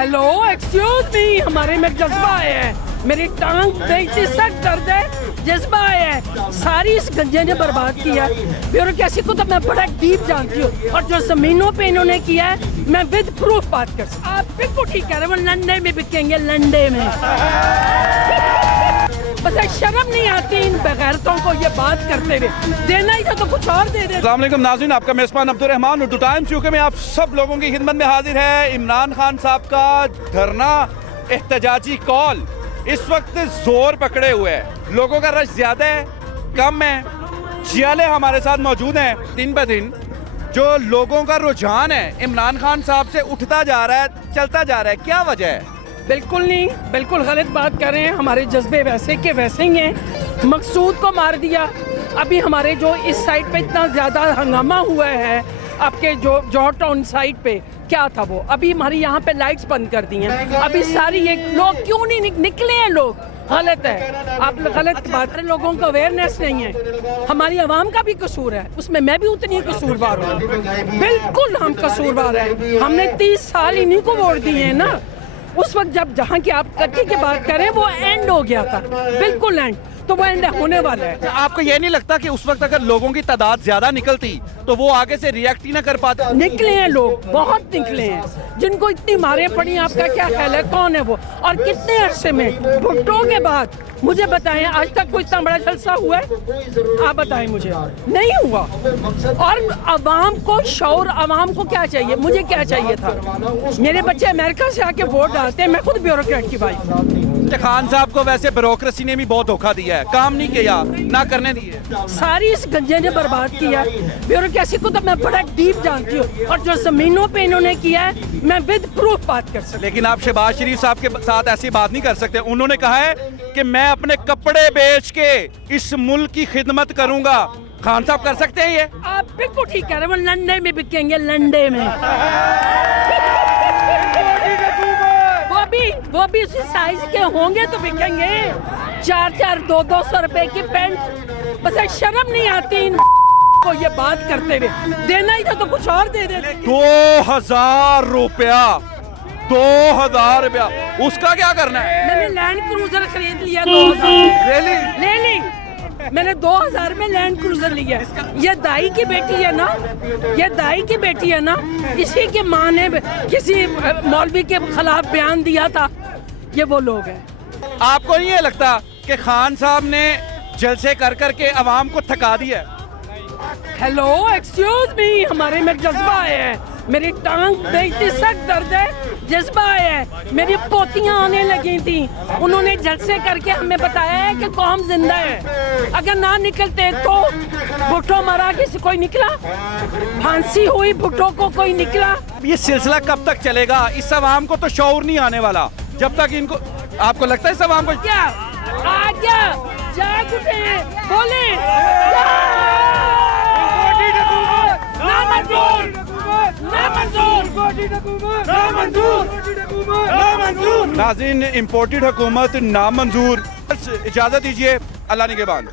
Hello excuse me, हमारे में जज्बा है, मेरी टांग बेचती सख्त दर्द है, जज्बा है, सारी इस गंजे ने बर्बाद किया है। ब्यूरोक्रेसी को तो मैं बड़ा डीप जानती हूँ, और जो जमीनों पे इन्होंने किया है मैं विद प्रूफ बात कर सकती हूँ। आप बिल्कुल ठीक कह रहे हैं, वो लंडे में बिकेंगे, लंडे में। बस शर्म नहीं आती इन बेगैरतों को ये बात करते हुए, देना ही तो कुछ और दे दे। अस्सलाम वालेकुम नाज़रीन, आपका मेज़बान अब्दुल रहमान उर्दू टाइम्स यूके में आप सब लोगों की खिदमत में हाजिर है। इमरान खान साहब का धरना एहतजाजी कॉल इस वक्त जोर पकड़े हुए है। लोगों का रश ज्यादा है, कम है? जियाले हमारे साथ मौजूद हैं। दिन ब दिन जो लोगों का रुझान है इमरान खान साहब से उठता जा रहा है, चलता जा रहा है, क्या वजह है? बिल्कुल नहीं, बिल्कुल गलत बात कर रहे हैं। हमारे जज्बे वैसे के वैसे ही हैं। मकसूद को मार दिया। अभी हमारे जो इस साइड पे इतना ज़्यादा हंगामा हुआ है, आपके जो जौहर टाउन साइड पे क्या था वो, अभी हमारी यहाँ पे लाइट्स बंद कर दी हैं। अभी सारी ये लोग क्यों नहीं निकले हैं? लोग गलत है, आप गलत बात है। लोगों को अवेयरनेस नहीं है। हमारी आवाम का भी कसूर है, उसमें मैं भी उतनी कसूरवार हूँ। बिल्कुल हम कसूरवार हैं। हमने 30 साल इन्हीं को वोट दिए हैं ना। उस वक्त जब जहाँ की आप कच्ची की बात करें वो एंड हो गया था, बिल्कुल एंड, तो वो एंड होने वाला है। आपको ये नहीं लगता कि उस वक्त अगर लोगों की तादाद ज्यादा निकलती तो वो आगे से रिएक्ट ही ना कर पाते? निकले हैं लोग, बहुत निकले हैं। जिनको इतनी मारे पड़ी, आपका क्या ख्याल है कौन है वो? और कितने अरसे में, भुट्टो के बाद मुझे बताएं, आज तक कोई इतना बड़ा जलसा हुआ है? आप बताएं मुझे, नहीं हुआ। और अवाम को शौर, अवाम को क्या चाहिए? मुझे क्या चाहिए था? मेरे बच्चे अमेरिका से आके वोट डालते हैं, मैं खुद ब्यूरोक्रेट की भाई। खान साहब को वैसे ब्यूरोक्रेसी ने भी बहुत धोखा दिया है, काम नहीं किया, ना करने दिए। सारी इस गंजे ने बर्बाद किया है। ब्यूरोक्रेसी को तो मैं बड़ा डीप जानती हूँ, और जो जमीनों पे इन्होंने किया है मैं विद प्रूफ बात कर सकती हूँ। लेकिन आप शहबाज शरीफ साहब के साथ ऐसी बात नहीं कर सकते। उन्होंने कहा है कि मैं अपने कपड़े बेच के इस मुल्क की खिदमत करूंगा। खान साहब कर सकते हैं ये? आप बिल्कुल ठीक कह रहे हैं, वो लंडे में बिकेंगे, लंडे में। वो भी उसी साइज के होंगे तो बिकेंगे। 4-4, 200 रुपए की पैंट। बस शर्म नहीं आती इन को ये बात करते हुए, देना ही तो कुछ और दे दे। 2000 रुपया, 2000 रुपया, उसका क्या करना है? मैंने लैंड क्रूजर खरीद लिया, 2000 ले ली। मैंने 2000 में लैंड क्रूजर लिया। ये दाई की बेटी है ना, ये दाई की बेटी है ना, इसी की माँ ने किसी मौलवी के खिलाफ बयान दिया था। ये वो लोग हैं। आपको नहीं ये लगता कि खान साहब ने जलसे कर करके अवाम को थका दिया? हेलो एक्सक्यूज मी, हमारे में जज्बा है, मेरी टांग बेचती सख्त दर्द है, जज्बा है। मेरी पोतियां आने लगी थी, उन्होंने जलसे करके हमें बताया है कि कौम जिंदा है। अगर ना निकलते तो भुट्टो मरा, किसी कोई निकला? फांसी हुई भुट्टो को, कोई निकला? ये सिलसिला कब तक चलेगा? इस अवाम को तो शौर नहीं आने वाला जब तक इनको। आपको लगता है इस अवाम को क्या आ गया? जाग उठे, बोले नाज़रीन, इम्पोर्टेड हुकूमत नामंजूर। इजाजत दीजिए, अल्लाह निगहबान।